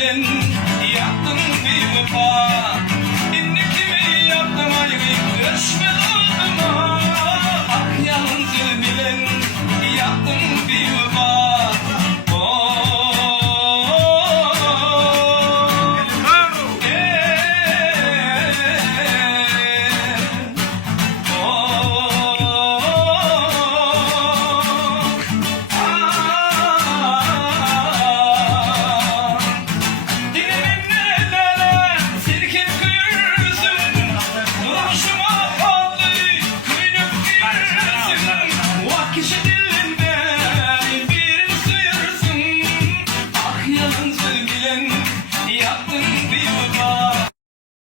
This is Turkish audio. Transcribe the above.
bilen yaptın bir vefa. İndik gibi yaptım ayrı düşme olma. Ah yalancı bilen yaptın bir vefa. Kişi dilinde bir sıyırsın. Ah yalancı bilen